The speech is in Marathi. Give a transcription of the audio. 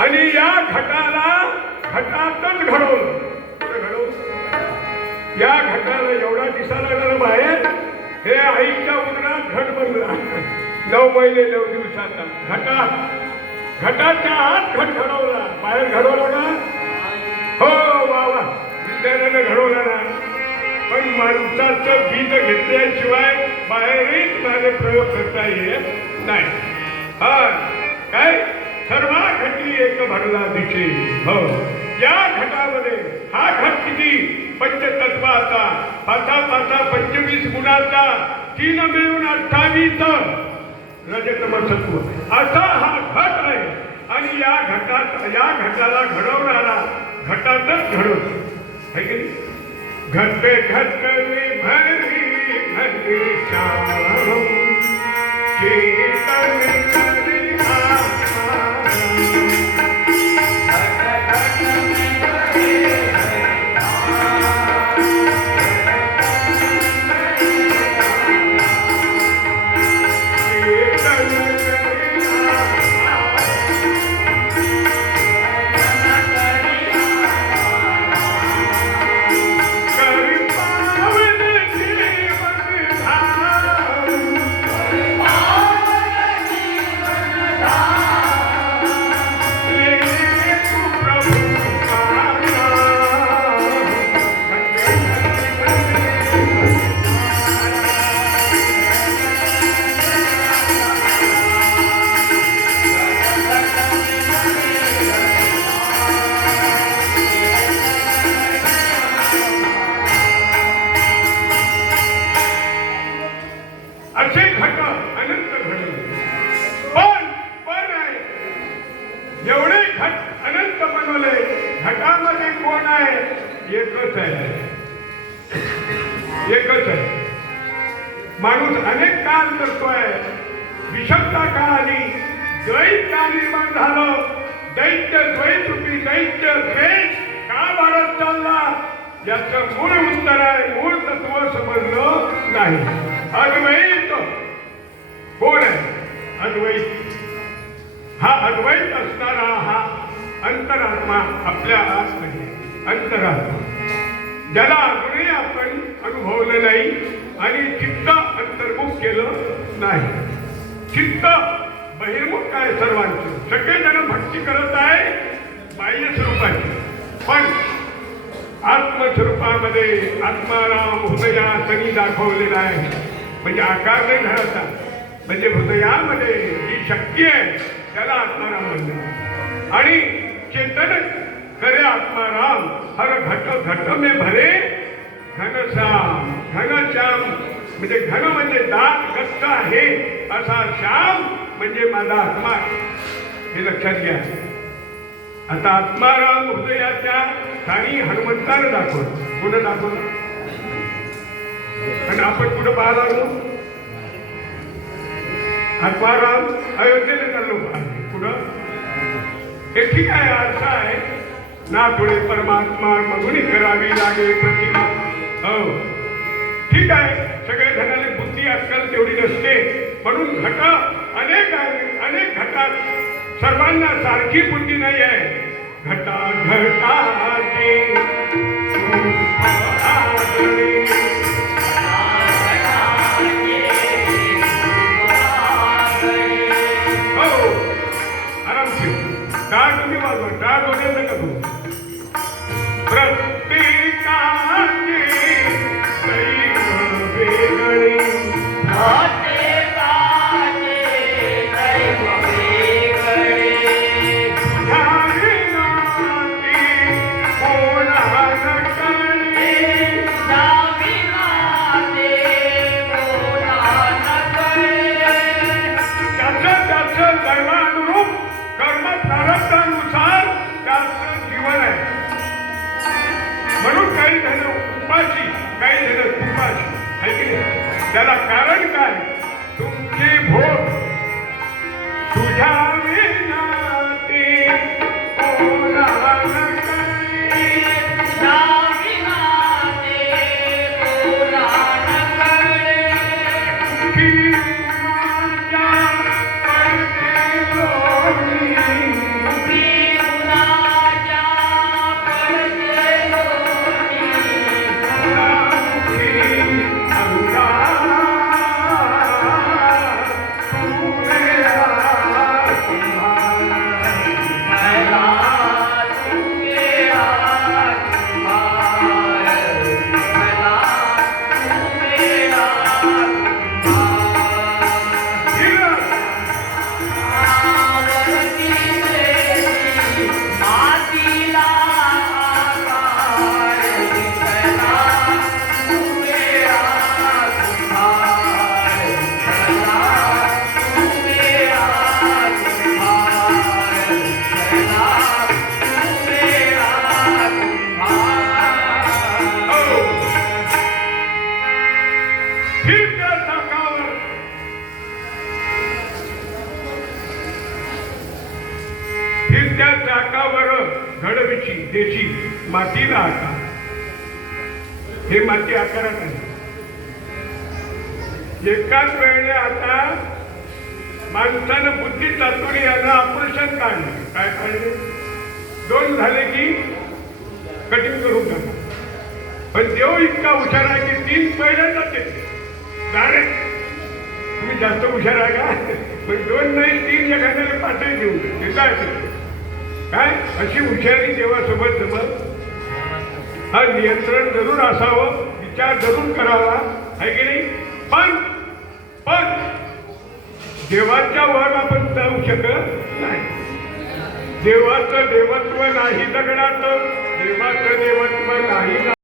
आणि या घटाला घटातच घडवलं. या घटाला एवढा दिसायला लागला बाहेर, हे आईच्या उदरात घट बनला 9 महिने 9 दिवसाचा. घटाच्या आत घट घडवला, बाहेर घडवला का? हो वा वा, विज्ञानाने घडवला ना. पण माणसाचं बीज घेतल्याशिवाय बाहेरही तुम्हाला प्रयोग करता येत नाही. हा काय सर्व घटी एक भरला दिसे. हो, या घटामध्ये हा घट किती? पंचतत्वाचा, 5 गुणाचा, 3 मिळून 28 रजतमसत्व असा हा घट आहे. आणि या घटाला घडवणारा घटातच घडवतो. है की नाही? घट घट में भरी भरी श्याम चेतन करी एकच आहे. माणूस अनेक काळ करतोय. विषमता का आली, द्वैत का निर्माण झालं, दैत्य द्वैत रूपी दैत्य द्वेष का वाढत चालला, याचं मूळ उत्तर आहे. मूळ तत्व समजलं नाही. अद्वैत कोण आहे? अद्वैत हा अद्वैत असणारा हा अंतरात्मा आपल्या आत आहे. अंतरात्मा ज्याला अजूनही आपण अनुभवलं नाही आणि चित्त अंतर्मुख केलं नाही. चित्त बहिर्मुख आहे सर्वांचं. सगळेजण भक्ती करत आहे बाह्य स्वरूपाची, पण आत्मस्वरूपामध्ये आत्माराम हृदयासनी दाखवलेला आहे. म्हणजे आकार नाही धराचा, म्हणजे हृदयामध्ये जी शक्ती आहे त्याला आत्माराम म्हणलं. आणि चेतन करे आत्माराम हर घट घट में भरे घनश्याम. घनश्याम म्हणजे घन म्हणजे दाट गच्च आहे असा श्याम म्हणजे माझा आत्मा. हे लक्षात घ्या. आता आत्माराम हृदयाच्या स्थानी हनुमंतानं दाखवलं. कुठं दाखवलं? आणि आपण कुठं पाहला? आत्माराम अयोध्येला चाललो. कुठं? हे ठीक आहे, अर्थ आहे ना. थोडे परमात्मा मधून करावी लागे प्रतिमा. हो ठीक आहे, सगळ्या जणांनी बुद्धी अक्कल तेवढी नसते, म्हणून घट अनेक आहे. अनेक घटात सर्वांना सारखी बुद्धी नाही आहे. घटा घटाची हो आरामशीर टाळ तुम्ही वाजवा. टाळ वाजवलं का तू? प्रत्येकाची वेगळी काही जण उपाशी, काही जण तुपाशी आहे की नाही. त्याला कारण काय? तुमची भोग तुझ्या विनाती कोणाला काही की माझ्या पडते लोणी फिरत्या चाकावर घडविची देशी मातीला आकार. हे माती आकारात आहे. एकाच वेळेने आता माणसानं बुद्धी चातुर्य यानं ऑपरेशन काढलं. काय काढले? 2 झाले की कटिंग करून टाका. पण देव इतका हुशार आहे की 3 पहिल्या जाते डायरेक्ट. तुम्ही जास्त हुशार आहे का? पण 2 नाही 3 एखाद्याला पाठही देऊ देता येते. काय अशी हुशारी देवासोबत जमत. हा नियंत्रण जरूर असावं, विचार जरूर करावा, आहे की नाही? पण देवाच्या वर आपण जाऊ शकत नाही. देवाचं देवत्व नाही दगडात, देवाचं देवत्व नाही.